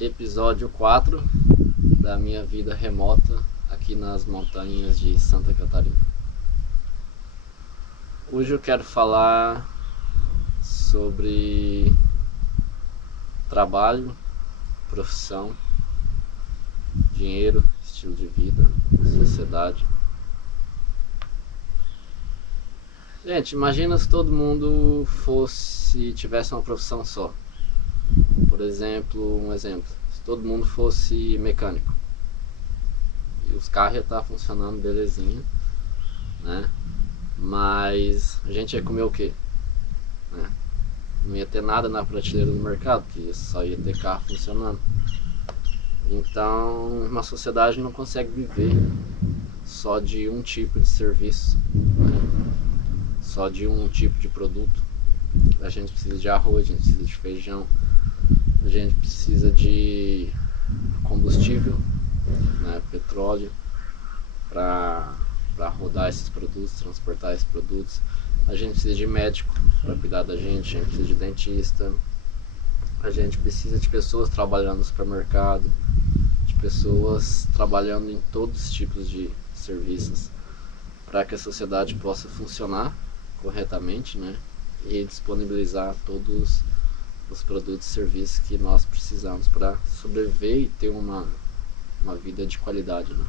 episódio 4 da minha vida remota aqui nas montanhas de Santa Catarina. Hoje eu quero falar sobre trabalho, profissão, dinheiro, estilo de vida, sociedade. Gente, imagina se todo mundo tivesse uma profissão só. Por exemplo, se todo mundo fosse mecânico e os carros iam estar funcionando belezinha, né? Mas a gente ia comer o quê? Né? Não ia ter nada na prateleira do mercado, porque só ia ter carro funcionando. Então, uma sociedade não consegue viver só de um tipo de serviço, né? Só de um tipo de produto. A gente precisa de arroz, a gente precisa de feijão, a gente precisa de combustível, né, petróleo, para rodar esses produtos, transportar esses produtos. A gente precisa de médico para cuidar da gente, a gente precisa de dentista, a gente precisa de pessoas trabalhando no supermercado, de pessoas trabalhando em todos os tipos de serviços, para que a sociedade possa funcionar corretamente, né, e disponibilizar todos os produtos e serviços que nós precisamos para sobreviver e ter uma vida de qualidade, né?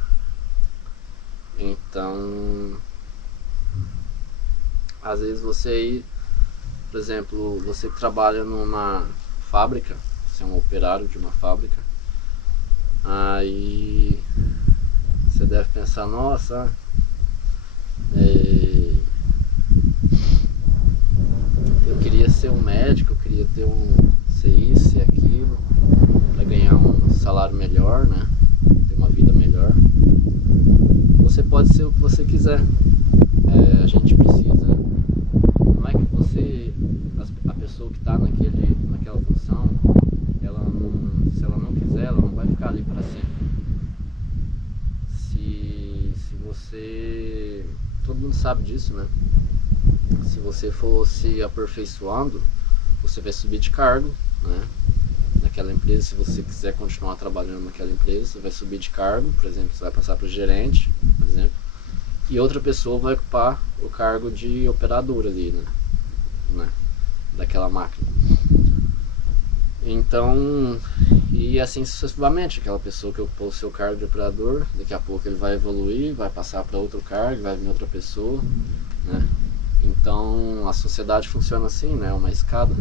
Então, às vezes você, por exemplo, você que trabalha numa fábrica, você é um operário de uma fábrica, aí você deve pensar, nossa, eu queria ser um médico, eu queria ser isso, ser aquilo, para ganhar um salário melhor, né? Ter uma vida melhor. Você pode ser o que você quiser. A gente precisa. Não é que a pessoa que está naquela função, se ela não quiser, ela não vai ficar ali para sempre. Se você. Todo mundo sabe disso, né? Se você for se aperfeiçoando, você vai subir de cargo, né? Naquela empresa, se você quiser continuar trabalhando naquela empresa, você vai subir de cargo, por exemplo, você vai passar para o gerente, por exemplo, e outra pessoa vai ocupar o cargo de operador ali, né? Daquela máquina. Então, e assim sucessivamente, aquela pessoa que ocupou o seu cargo de operador, daqui a pouco ele vai evoluir, vai passar para outro cargo, vai vir outra pessoa, né? Então a sociedade funciona assim, né? Uma escada.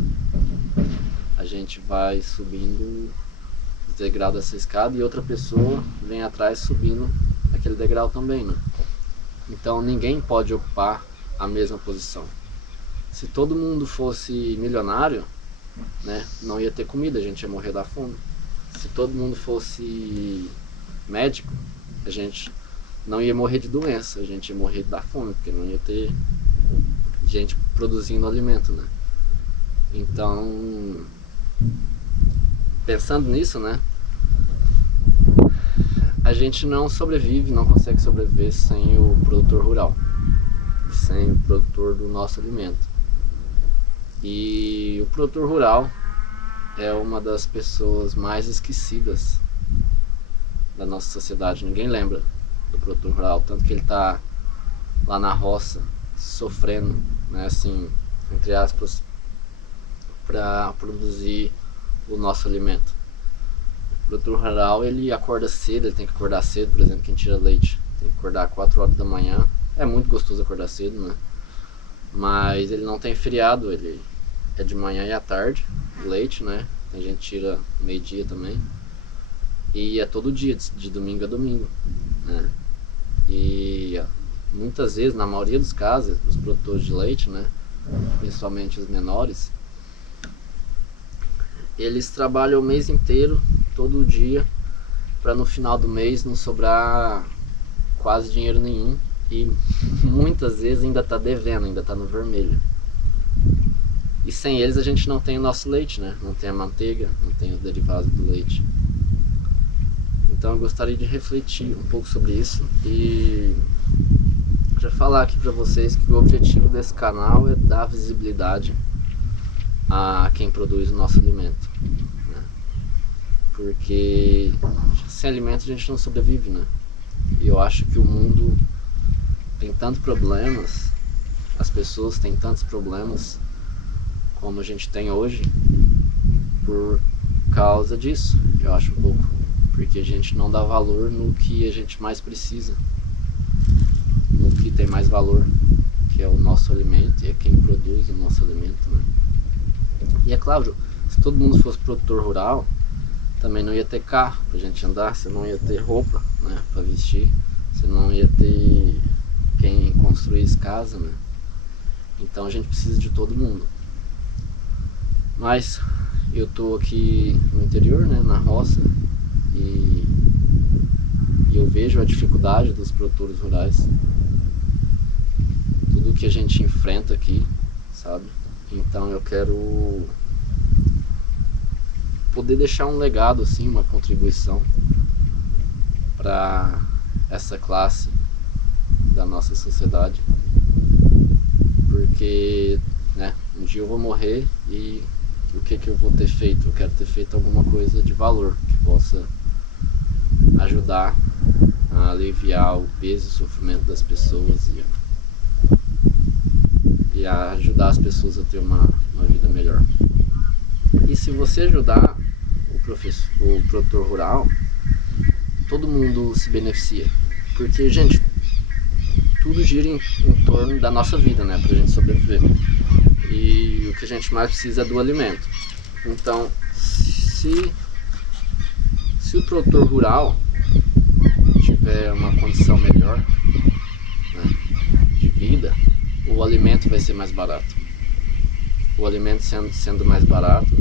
A gente vai subindo o degrau dessa escada e outra pessoa vem atrás subindo aquele degrau também, né? Então ninguém pode ocupar a mesma posição. Se todo mundo fosse milionário, né, não ia ter comida, a gente ia morrer da fome. Se todo mundo fosse médico, a gente não ia morrer de doença, a gente ia morrer da fome, porque não ia ter gente produzindo alimento, né? Então, pensando nisso, né, a gente não consegue sobreviver sem o produtor rural, sem o produtor do nosso alimento. E o produtor rural é uma das pessoas mais esquecidas da nossa sociedade. Ninguém lembra do produtor rural, tanto que ele está lá na roça sofrendo, né, assim, entre aspas, para produzir o nosso alimento. O produtor rural, ele acorda cedo, ele tem que acordar cedo, por exemplo, quem tira leite tem que acordar 4 horas da manhã. É muito gostoso acordar cedo, né? Mas ele não tem feriado, ele é de manhã e à tarde, o leite, né? Tem gente que tira meio-dia também. E é todo dia, de domingo a domingo, né? E muitas vezes, na maioria dos casos, os produtores de leite, né, principalmente os menores, eles trabalham o mês inteiro, todo dia, para no final do mês não sobrar quase dinheiro nenhum e muitas vezes ainda está devendo, ainda está no vermelho. E sem eles a gente não tem o nosso leite, né? Não tem a manteiga, não tem os derivados do leite. Então eu gostaria de refletir um pouco sobre isso e já falar aqui para vocês que o objetivo desse canal é dar visibilidade a quem produz o nosso alimento, né? porque sem alimento a gente não sobrevive, né? E eu acho que o mundo tem tantos problemas, as pessoas têm tantos problemas como a gente tem hoje por causa disso, eu acho um pouco, porque a gente não dá valor no que a gente mais precisa, no que tem mais valor, que é o nosso alimento e é quem produz o nosso alimento, né? E é claro, se todo mundo fosse produtor rural, também não ia ter carro pra gente andar, você não ia ter roupa, né, pra vestir, você não ia ter quem construísse casa, né? Então a gente precisa de todo mundo. Mas eu tô aqui no interior, né, na roça, e eu vejo a dificuldade dos produtores rurais, tudo que a gente enfrenta aqui, sabe? Então eu quero poder deixar um legado, assim, uma contribuição para essa classe da nossa sociedade, porque, né, um dia eu vou morrer e o que eu vou ter feito? Eu quero ter feito alguma coisa de valor que possa ajudar a aliviar o peso e o sofrimento das pessoas e a ajudar as pessoas a ter uma vida melhor. E se você ajudar o produtor rural, todo mundo se beneficia, porque, gente, tudo gira em torno da nossa vida, né, pra gente sobreviver, e o que a gente mais precisa é do alimento. Então, se o produtor rural tiver uma condição melhor, né, de vida, o alimento vai ser mais barato. O alimento sendo mais barato,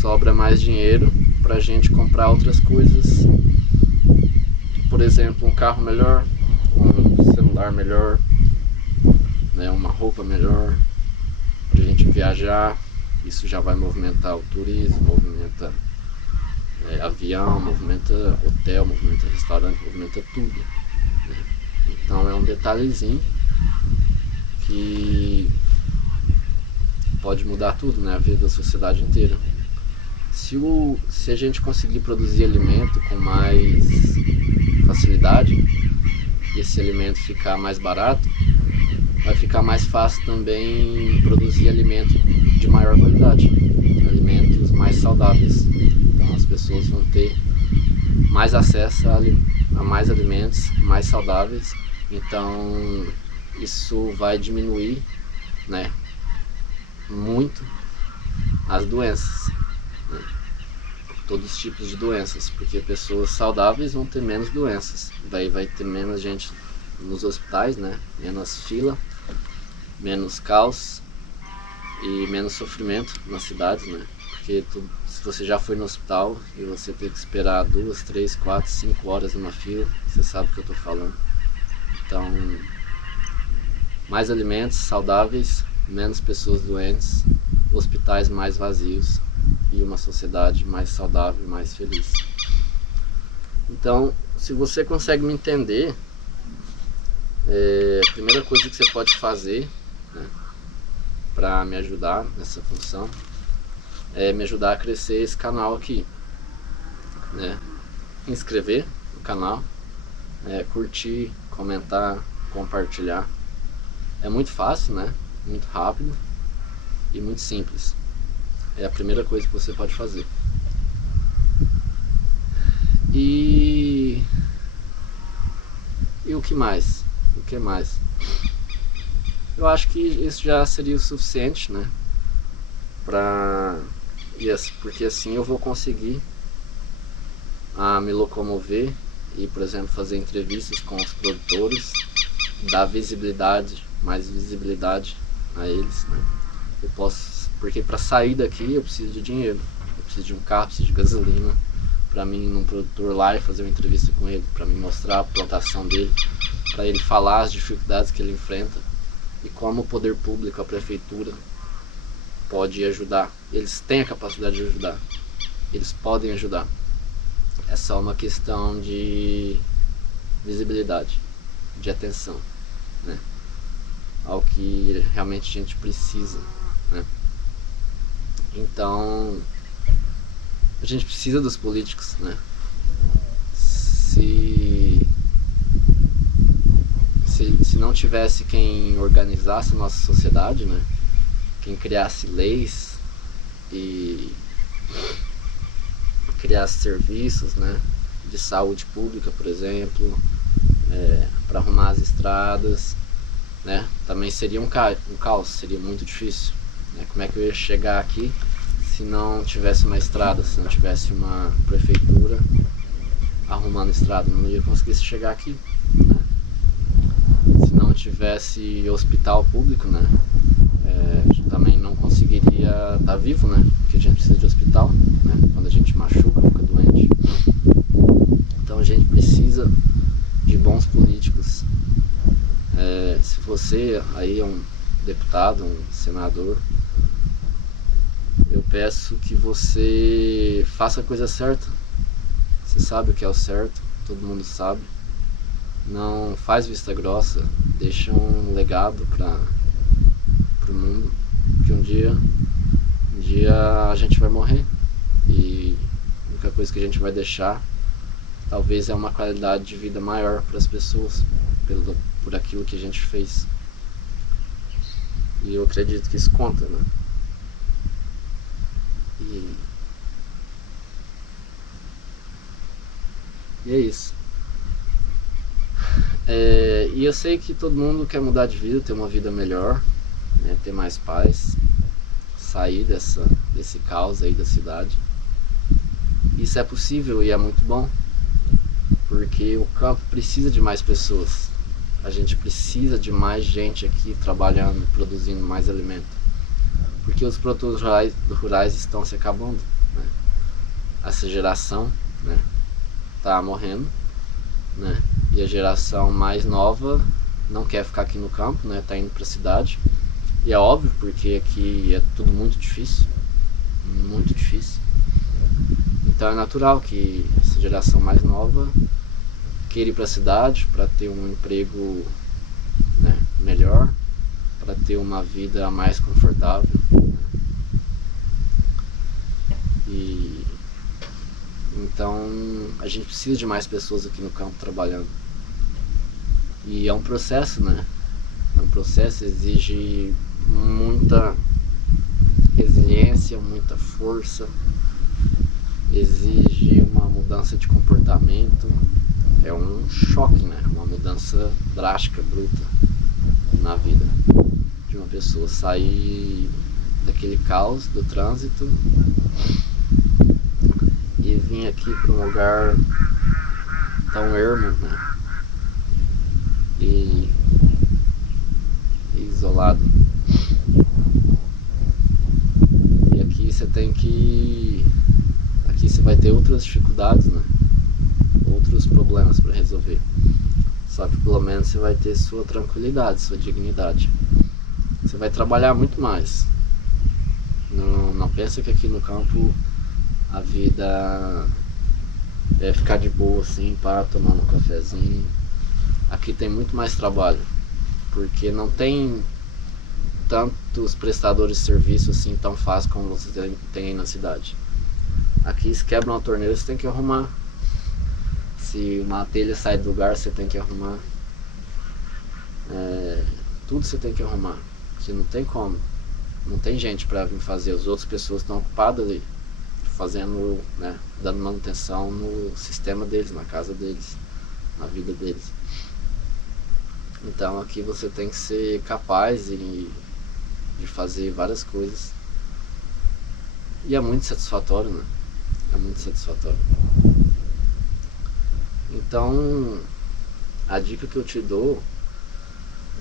sobra mais dinheiro pra gente comprar outras coisas, por exemplo, um carro melhor, um celular melhor, né, uma roupa melhor, pra gente viajar. Isso já vai movimentar o turismo, movimenta avião, movimenta hotel, movimenta restaurante, movimenta tudo, né? Então é um detalhezinho que pode mudar tudo, né, a vida da sociedade inteira. Se a gente conseguir produzir alimento com mais facilidade e esse alimento ficar mais barato, vai ficar mais fácil também produzir alimento de maior qualidade, alimentos mais saudáveis. Então as pessoas vão ter mais acesso a mais alimentos mais saudáveis. Então isso vai diminuir, né, muito as doenças, né? Todos os tipos de doenças, porque pessoas saudáveis vão ter menos doenças, daí vai ter menos gente nos hospitais, né? Menos fila, menos caos e menos sofrimento nas cidades, né? Porque se você já foi no hospital e você tem que esperar 2, 3, 4, 5 horas numa fila, você sabe o que eu tô falando. Então, mais alimentos saudáveis, menos pessoas doentes, hospitais mais vazios e uma sociedade mais saudável e mais feliz. Então, se você consegue me entender, a primeira coisa que você pode fazer, né, para me ajudar nessa função é me ajudar a crescer esse canal aqui, né? Inscrever no canal, curtir, comentar, compartilhar. É muito fácil, né? Muito rápido e muito simples. É a primeira coisa que você pode fazer. E o que mais? O que mais? Eu acho que isso já seria o suficiente, né? Porque assim eu vou conseguir me locomover e, por exemplo, fazer entrevistas com os produtores, dar mais visibilidade a eles, né? Porque para sair daqui eu preciso de dinheiro, eu preciso de um carro, preciso de gasolina, para mim ir num produtor lá e fazer uma entrevista com ele, para me mostrar a plantação dele, para ele falar as dificuldades que ele enfrenta e como o poder público, a prefeitura, pode ajudar. Eles têm a capacidade de ajudar, eles podem ajudar. É só uma questão de visibilidade, de atenção, né, ao que realmente a gente precisa, né? Então a gente precisa dos políticos, né? Se não tivesse quem organizasse a nossa sociedade, né? Quem criasse leis e criasse serviços, né? De saúde pública, por exemplo, para arrumar as estradas, né? Também seria um caos, seria muito difícil, né? Como é que eu ia chegar aqui se não tivesse uma estrada, se não tivesse uma prefeitura arrumando estrada? Não ia conseguir chegar aqui, né? Se não tivesse hospital público, né? Também não conseguiria estar vivo, né? Porque a gente precisa de hospital, né? Quando a gente machuca, fica doente. Então a gente precisa de bons políticos. Se você aí é um deputado, um senador, eu peço que você faça a coisa certa. Você sabe o que é o certo, todo mundo sabe. Não faz vista grossa, deixa um legado para o mundo, que um dia a gente vai morrer e a única coisa que a gente vai deixar talvez é uma qualidade de vida maior para as pessoas por aquilo que a gente fez. E eu acredito que isso conta, né? E é isso. E eu sei que todo mundo quer mudar de vida, ter uma vida melhor, né? Ter mais paz, sair desse caos aí da cidade. Isso é possível e é muito bom, porque o campo precisa de mais pessoas. A gente precisa de mais gente aqui trabalhando, produzindo mais alimento, porque os produtos rurais estão se acabando, né? Essa geração, né, tá morrendo, né? E a geração mais nova não quer ficar aqui no campo, né? Tá indo para a cidade. E é óbvio, porque aqui é tudo muito difícil, muito difícil. Então é natural que essa geração mais nova queira ir para a cidade para ter um emprego, né, melhor, para ter uma vida mais confortável. E então a gente precisa de mais pessoas aqui no campo trabalhando. E é um processo, né? É um processo, exige muita resiliência, muita força, exige uma mudança de comportamento. É um choque, né? Uma mudança drástica, bruta na vida de uma pessoa. Sair daquele caos do trânsito e vir aqui para um lugar tão ermo, né? E isolado. E aqui você tem que... Aqui você vai ter outras dificuldades, né? Outros problemas para resolver. Só que pelo menos você vai ter sua tranquilidade, sua dignidade. Você vai trabalhar muito mais. Não pensa que aqui no campo a vida é ficar de boa assim, para tomar um cafezinho. Aqui tem muito mais trabalho, porque não tem tantos prestadores de serviço assim tão fácil como você tem aí na cidade. Aqui se quebra uma torneira, você tem que arrumar. Se uma telha sai do lugar, você tem que arrumar. Tudo você tem que arrumar, porque não tem como. Não tem gente para vir fazer. As outras pessoas estão ocupadas ali, fazendo, né, dando manutenção no sistema deles, na casa deles, na vida deles. Então aqui você tem que ser capaz de fazer várias coisas. E é muito satisfatório, né? É muito satisfatório. Então, a dica que eu te dou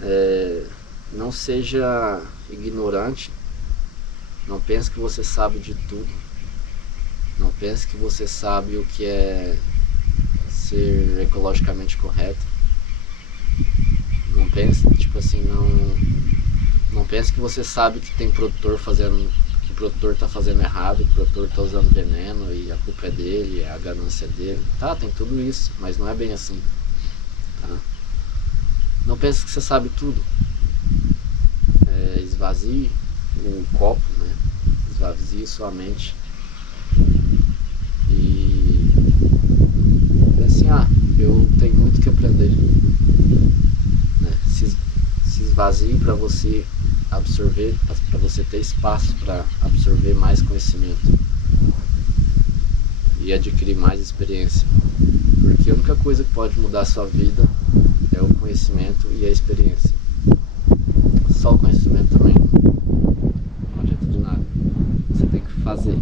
é: não seja ignorante. Não pense que você sabe de tudo. Não pense que você sabe o que é ser ecologicamente correto. Não pense, tipo assim, não pense que você sabe que tem produtor fazendo, que o produtor tá fazendo errado, que o produtor tá usando veneno e a culpa é dele, a ganância é dele. Tá, tem tudo isso, mas não é bem assim, tá? Não pense que você sabe tudo. Esvazie o copo, né? Esvazie sua mente esvazie para você absorver, para você ter espaço para absorver mais conhecimento e adquirir mais experiência. Porque a única coisa que pode mudar a sua vida é o conhecimento e a experiência. Só o conhecimento também não adianta de nada. Você tem que fazer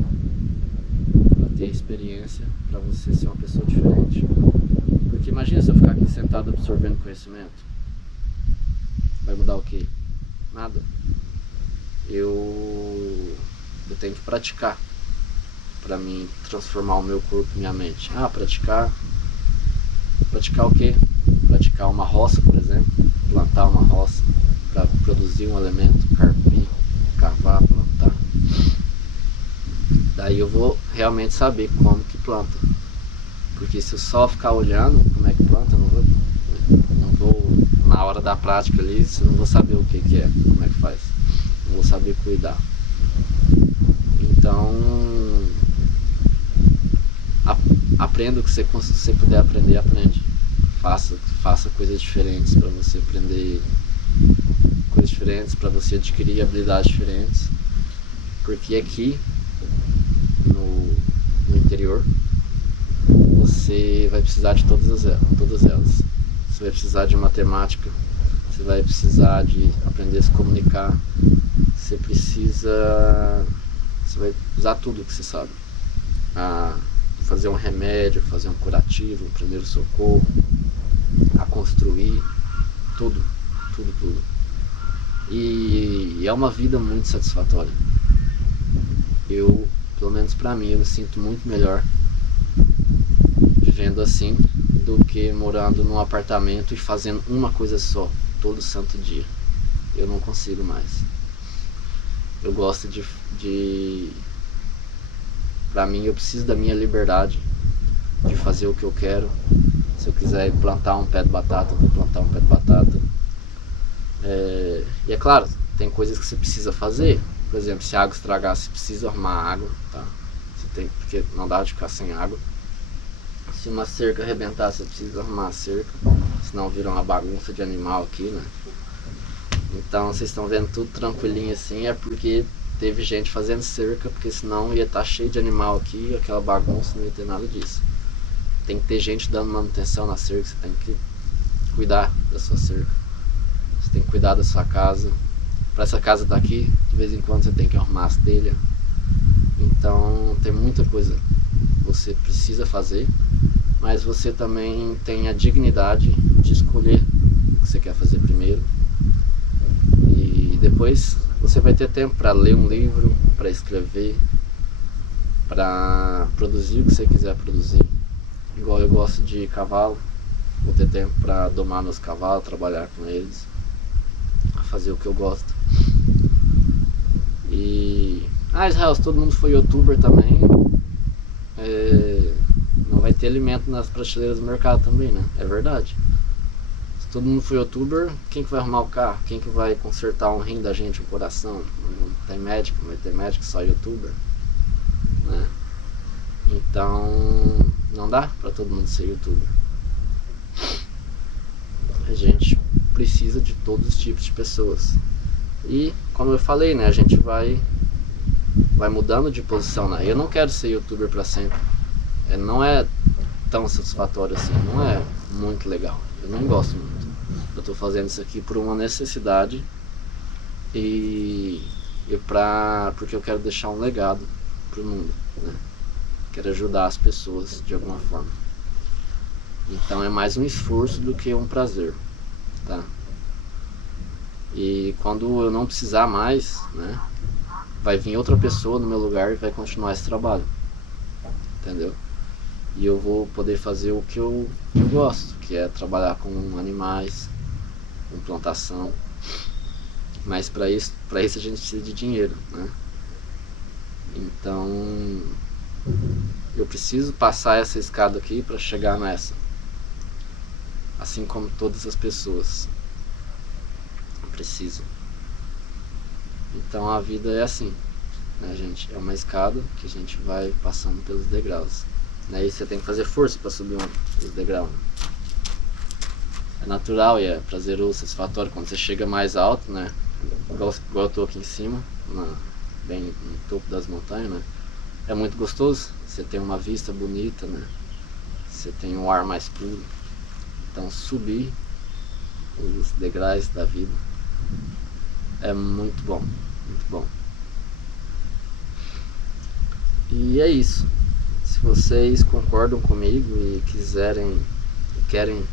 para ter experiência, para você ser uma pessoa diferente. Porque imagina se eu ficar aqui sentado absorvendo conhecimento. Vai mudar o quê? Nada. Eu tenho que praticar para mim transformar o meu corpo e minha mente. Praticar o quê? Praticar uma roça, por exemplo, plantar uma roça para produzir um elemento, carpir, cavar, plantar. Daí eu vou realmente saber como que planta. Porque se eu só ficar olhando como é que planta, eu não vou na hora da prática ali, eu não vou saber o que é, como é que faz. Não vou saber cuidar. Então, aprenda o que você puder aprender, aprende. Faça coisas diferentes para você aprender coisas diferentes, para você adquirir habilidades diferentes. Porque aqui no interior você vai precisar de todas elas. Você vai precisar de matemática, você vai precisar de aprender a se comunicar, você vai usar tudo que você sabe. Fazer um remédio, fazer um curativo, um primeiro socorro, a construir, tudo. E é uma vida muito satisfatória. Pelo menos pra mim, eu me sinto muito melhor vivendo assim do que morando num apartamento e fazendo uma coisa só, todo santo dia. Eu não consigo mais. Eu gosto pra mim, eu preciso da minha liberdade de fazer o que eu quero. Se eu quiser plantar um pé de batata, eu vou plantar um pé de batata. E é claro, tem coisas que você precisa fazer. Por exemplo, se a água estragar, você precisa arrumar a água, tá? Porque não dá de ficar sem água. Se uma cerca arrebentar, você precisa arrumar a cerca, senão vira uma bagunça de animal aqui, né? Então vocês estão vendo tudo tranquilinho assim, é porque teve gente fazendo cerca, porque senão ia estar cheio de animal aqui, aquela bagunça, não ia ter nada disso. Tem que ter gente dando manutenção na cerca, você tem que cuidar da sua cerca, você tem que cuidar da sua casa. Para essa casa estar aqui, de vez em quando você tem que arrumar as telhas. Então tem muita coisa que você precisa fazer, mas você também tem a dignidade de escolher o que você quer fazer primeiro. E depois você vai ter tempo para ler um livro, para escrever, para produzir o que você quiser produzir. Igual eu gosto de cavalo, vou ter tempo para domar meus cavalos, trabalhar com eles, fazer o que eu gosto. E Israel, se todo mundo for youtuber também, não vai ter alimento nas prateleiras do mercado também, né? É verdade. Se todo mundo for youtuber, quem que vai arrumar o carro? Quem que vai consertar um rim da gente, um coração? Não tem médico, vai ter médico, só youtuber, né? Então não dá pra todo mundo ser youtuber. A gente precisa de todos os tipos de pessoas. E como eu falei, né, a gente vai mudando de posição, né? Eu não quero ser youtuber pra sempre. Não é tão satisfatório assim, não é muito legal. Eu não gosto muito. Eu tô fazendo isso aqui por uma necessidade porque eu quero deixar um legado pro mundo, né? Quero ajudar as pessoas de alguma forma. Então é mais um esforço do que um prazer, tá? E quando eu não precisar mais, né, vai vir outra pessoa no meu lugar e vai continuar esse trabalho, entendeu? E eu vou poder fazer o que eu gosto, que é trabalhar com animais, com plantação. Mas para isso a gente precisa de dinheiro, né? Então eu preciso passar essa escada aqui para chegar nessa, assim como todas as pessoas precisam. Então a vida é assim, né, gente? É uma escada que a gente vai passando pelos degraus, né? E você tem que fazer força para subir os degraus. é natural e é prazeroso, satisfatório quando você chega mais alto, né? Igual eu tô aqui em cima, bem no topo das montanhas, né? É muito gostoso, você tem uma vista bonita, né? Você tem um ar mais puro. Então subir os degraus da vida é muito bom, muito bom. E é isso. Se vocês concordam comigo e querem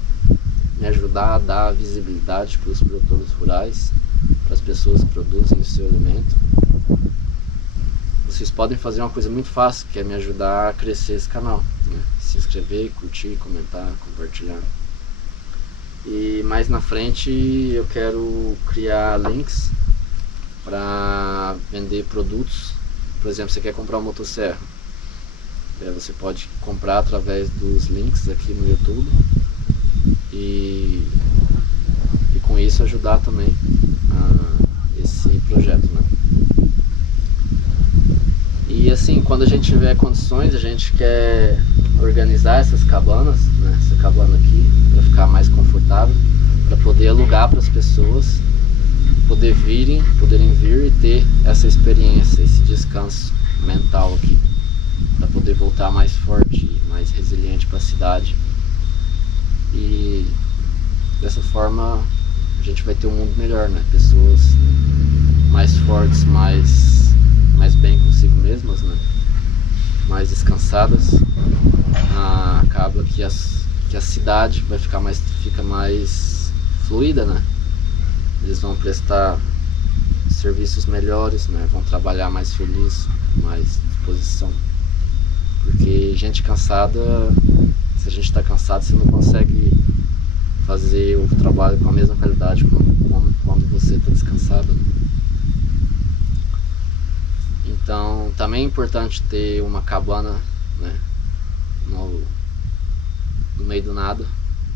me ajudar a dar visibilidade para os produtores rurais, para as pessoas que produzem o seu alimento, vocês podem fazer uma coisa muito fácil, que é me ajudar a crescer esse canal, né? Se inscrever, curtir, comentar, compartilhar. E mais na frente eu quero criar links para vender produtos. Por exemplo, você quer comprar uma motosserra, você pode comprar através dos links aqui no YouTube e com isso ajudar também esse projeto, né? E assim, quando a gente tiver condições, a gente quer organizar essas cabanas, né? Essa cabana aqui, para ficar mais confortável, para poder alugar para as pessoas poderem vir e ter essa experiência, esse descanso mental aqui, para poder voltar mais forte, mais resiliente para a cidade. E dessa forma a gente vai ter um mundo melhor, né? Pessoas mais fortes, mais bem consigo mesmas, né? Mais descansadas. Acaba que a cidade fica mais fluida, né? Eles vão prestar serviços melhores, né? Vão trabalhar mais feliz, com mais disposição. Porque gente cansada, se a gente está cansado, você não consegue fazer o trabalho com a mesma qualidade quando você está descansado. Então também é importante ter uma cabana, né, no meio do nada,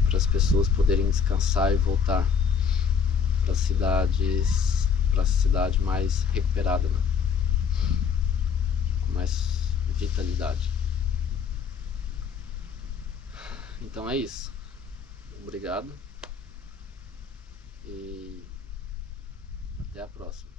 para as pessoas poderem descansar e voltar para a cidade mais recuperada, né, com mais vitalidade. Então é isso. Obrigado e até a próxima.